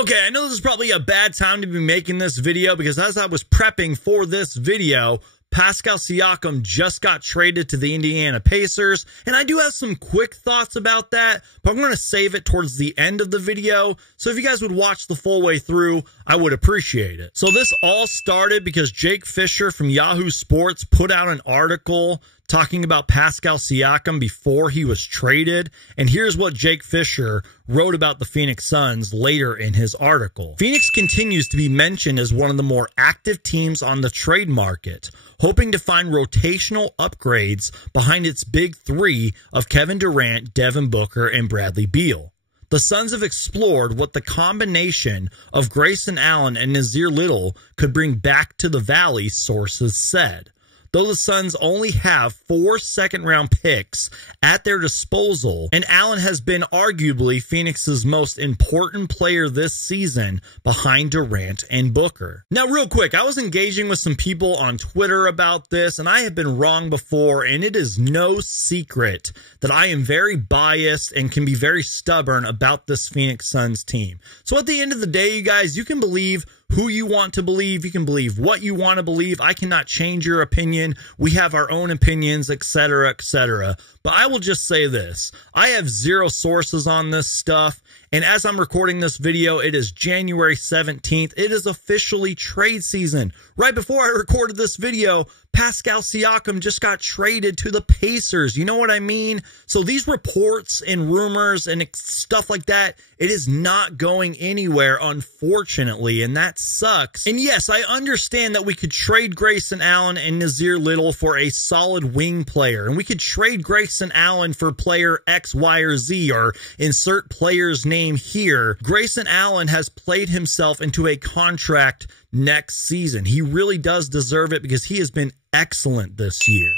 Okay, I know this is probably a bad time to be making this video because as I was prepping for this video, Pascal Siakam just got traded to the Indiana Pacers, and I do have some quick thoughts about that, but I'm going to save it towards the end of the video, so if you guys would watch the full way through, I would appreciate it. So this all started because Jake Fisher from Yahoo Sports put out an article talking about Pascal Siakam before he was traded, and here's what Jake Fisher wrote about the Phoenix Suns later in his article. Phoenix continues to be mentioned as one of the more active teams on the trade market, hoping to find rotational upgrades behind its big three of Kevin Durant, Devin Booker, and Bradley Beal. The Suns have explored what the combination of Grayson Allen and Nassir Little could bring back to the Valley, sources said. Though the Suns only have 4 second-round picks at their disposal, and Allen has been arguably Phoenix's most important player this season behind Durant and Booker. Now, real quick, I was engaging with some people on Twitter about this, and I have been wrong before, and it is no secret that I am very biased and can be very stubborn about this Phoenix Suns team. So at the end of the day, you guys, you can believe who you want to believe. You can believe what you want to believe. I cannot change your opinion. We have our own opinions, etc., etc. But I will just say this. I have zero sources on this stuff. And as I'm recording this video, it is January 17th. It is officially trade season. Right before I recorded this video, Pascal Siakam just got traded to the Pacers. You know what I mean? So these reports and rumors and stuff like that, it is not going anywhere, unfortunately, and that sucks. And yes, I understand that we could trade Grayson Allen and Nassir Little for a solid wing player, and we could trade Grayson Allen for player X, Y, or Z, or insert player's name here. Grayson Allen has played himself into a contract next season. He really does deserve it because he has been excellent this year.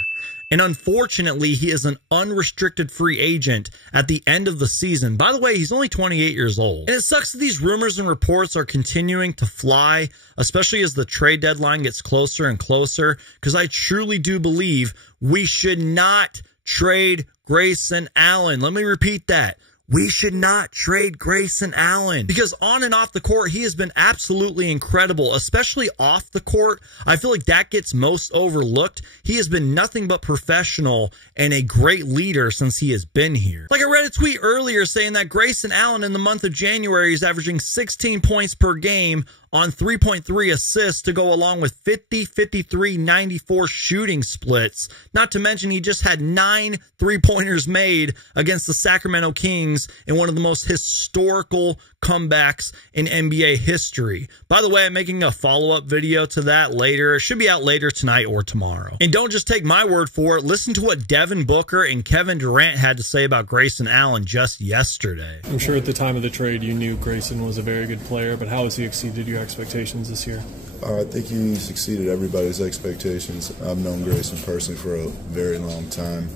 And unfortunately, he is an unrestricted free agent at the end of the season. By the way, he's only 28 years old. And it sucks that these rumors and reports are continuing to fly, especially as the trade deadline gets closer and closer, because I truly do believe we should not trade Grayson Allen. Let me repeat that. We should not trade Grayson Allen because on and off the court, he has been absolutely incredible, especially off the court. I feel like that gets most overlooked. He has been nothing but professional and a great leader since he has been here. Like I read a tweet earlier saying that Grayson Allen in the month of January is averaging 16 points per game on 3.3 assists to go along with 50, 53, 94 shooting splits. Not to mention he just had 9 three-pointers made against the Sacramento Kings in one of the most historical comebacks in NBA history. By the way, I'm making a follow-up video to that later. It should be out later tonight or tomorrow. And don't just take my word for it. Listen to what Devin Booker and Kevin Durant had to say about Grayson Allen just yesterday. I'm sure at the time of the trade you knew Grayson was a very good player, but how has he exceeded your expectations this year? I think he's exceeded everybody's expectations. I've known Grayson personally for a very long time,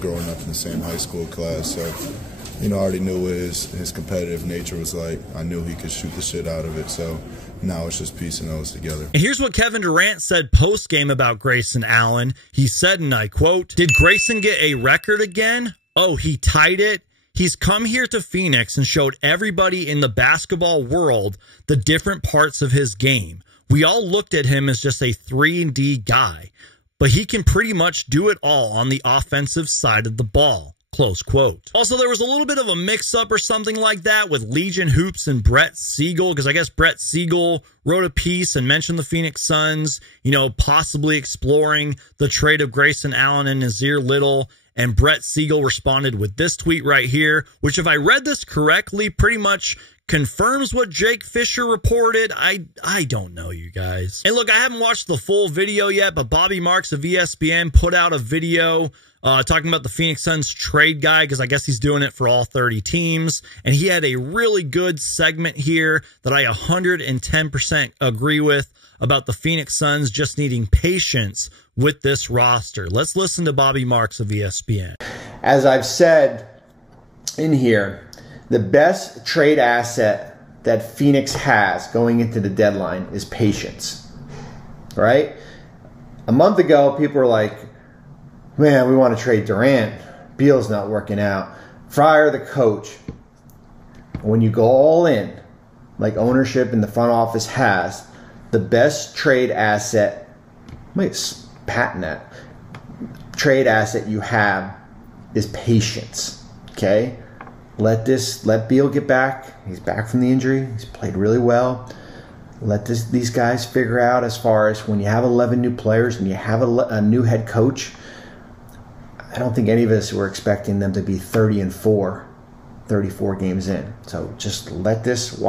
growing up in the same high school class. So, you know, I already knew what his competitive nature was like. I knew he could shoot the shit out of it. So now it's just piecing those together. And here's what Kevin Durant said post-game about Grayson Allen. He said, and I quote, "Did Grayson get a record again? Oh, he tied it? He's come here to Phoenix and showed everybody in the basketball world the different parts of his game. We all looked at him as just a 3-and-D guy, but he can pretty much do it all on the offensive side of the ball." Close quote. Also, there was a little bit of a mix-up or something like that with Legion Hoops and Brett Siegel, because I guess Brett Siegel wrote a piece and mentioned the Phoenix Suns, you know, possibly exploring the trade of Grayson Allen and Nassir Little. And Brett Siegel responded with this tweet right here, which if I read this correctly, pretty much confirms what Jake Fisher reported. I don't know, you guys. And look, I haven't watched the full video yet, but Bobby Marks of ESPN put out a video talking about the Phoenix Suns trade guy, because I guess he's doing it for all 30 teams. And he had a really good segment here that I 110% agree with about the Phoenix Suns just needing patience with this roster. Let's listen to Bobby Marks of ESPN. As I've said in here, the best trade asset that Phoenix has going into the deadline is patience, right? A month ago, people were like, man, we want to trade Durant. Beal's not working out. Fire the coach. When you go all in like ownership in the front office has, the best trade asset, might patent that, trade asset you have is patience. Okay? Let Beal get back. He's back from the injury. He's played really well. Let these guys figure out, as far as when you have 11 new players and you have a new head coach, I don't think any of us were expecting them to be 30-4, 34 games in. So just let this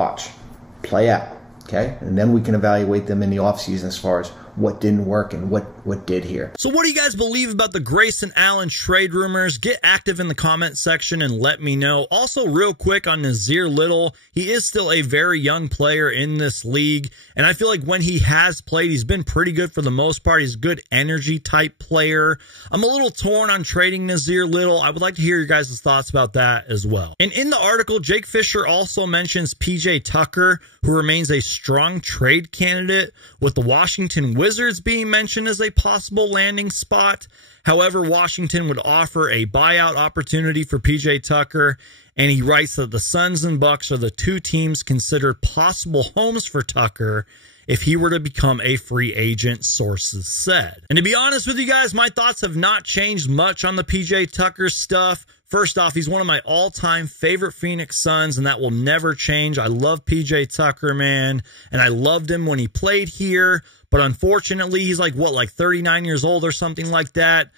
play out, okay? And then we can evaluate them in the offseason as far as what didn't work and what did here. So what do you guys believe about the Grayson Allen trade rumors? Get active in the comment section and let me know. Also, real quick on Nassir Little, he is still a very young player in this league, and I feel like when he has played, he's been pretty good for the most part. He's a good energy type player. I'm a little torn on trading Nassir Little. I would like to hear your guys' thoughts about that as well. And in the article, Jake Fisher also mentions PJ Tucker, who remains a strong trade candidate, with the Washington Wizards being mentioned as a possible landing spot. However, Washington would offer a buyout opportunity for PJ Tucker, and he writes that the Suns and Bucks are the two teams considered possible homes for Tucker if he were to become a free agent, sources said. And to be honest with you guys, my thoughts have not changed much on the PJ Tucker stuff. First off, he's one of my all-time favorite Phoenix Suns, and that will never change. I love PJ Tucker, man, and I loved him when he played here, but unfortunately, he's like 39 years old or something like that.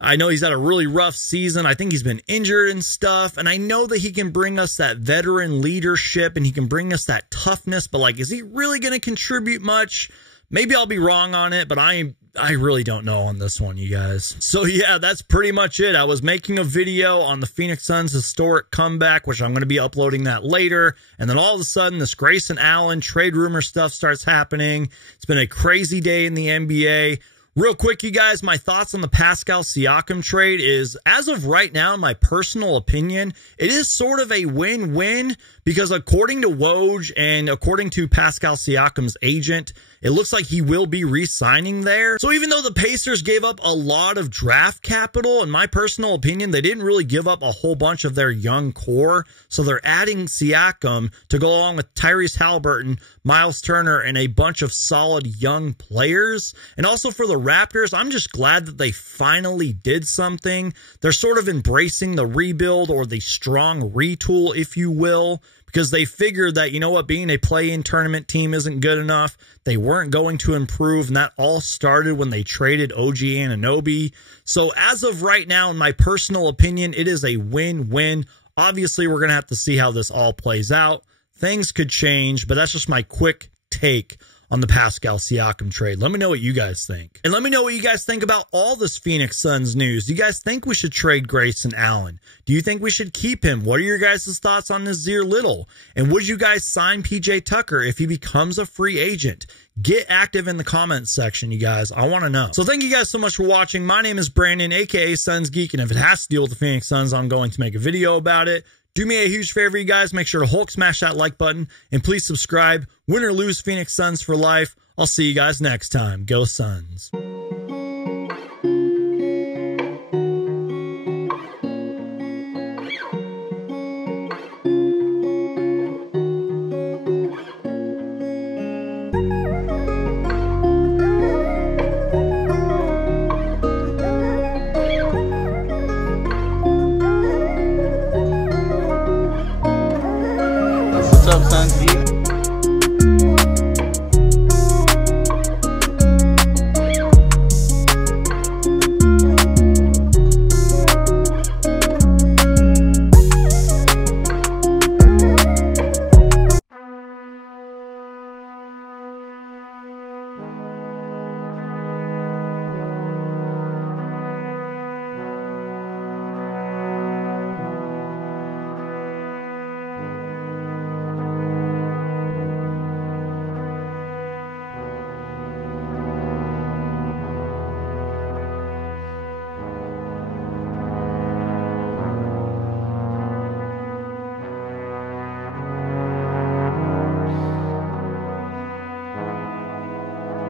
I know he's had a really rough season. I think he's been injured and stuff, and I know that he can bring us that veteran leadership, and he can bring us that toughness, but is he really going to contribute much? Maybe I'll be wrong on it, but I really don't know on this one, you guys. So yeah, that's pretty much it. I was making a video on the Phoenix Suns' historic comeback, which I'm going to be uploading that later. And then all of a sudden, this Grayson Allen trade rumor stuff starts happening. It's been a crazy day in the NBA. Real quick, you guys, my thoughts on the Pascal Siakam trade is, as of right now, in my personal opinion, it is sort of a win-win, because according to Woj and according to Pascal Siakam's agent, it looks like he will be re-signing there. So even though the Pacers gave up a lot of draft capital, in my personal opinion, they didn't really give up a whole bunch of their young core. So they're adding Siakam to go along with Tyrese Halliburton, Miles Turner, and a bunch of solid young players. And also for the Raptors, I'm just glad that they finally did something. They're sort of embracing the rebuild, or the strong retool, if you will, because they figured that, you know what, being a play-in tournament team isn't good enough. They weren't going to improve, and that all started when they traded OG Anunoby. So as of right now, in my personal opinion, it is a win-win. Obviously, we're going to have to see how this all plays out. Things could change, but that's just my quick take on the Pascal Siakam trade. Let me know what you guys think. And let me know what you guys think about all this Phoenix Suns news. Do you guys think we should trade Grayson Allen? Do you think we should keep him? What are your guys' thoughts on Nassir Little? And would you guys sign PJ Tucker if he becomes a free agent? Get active in the comments section, you guys. I want to know. So thank you guys so much for watching. My name is Brandon, aka Suns Geek, and if it has to deal with the Phoenix Suns, I'm going to make a video about it. Do me a huge favor, you guys. Make sure to Hulk smash that like button, and please subscribe. Win or lose, Phoenix Suns for life. I'll see you guys next time. Go Suns.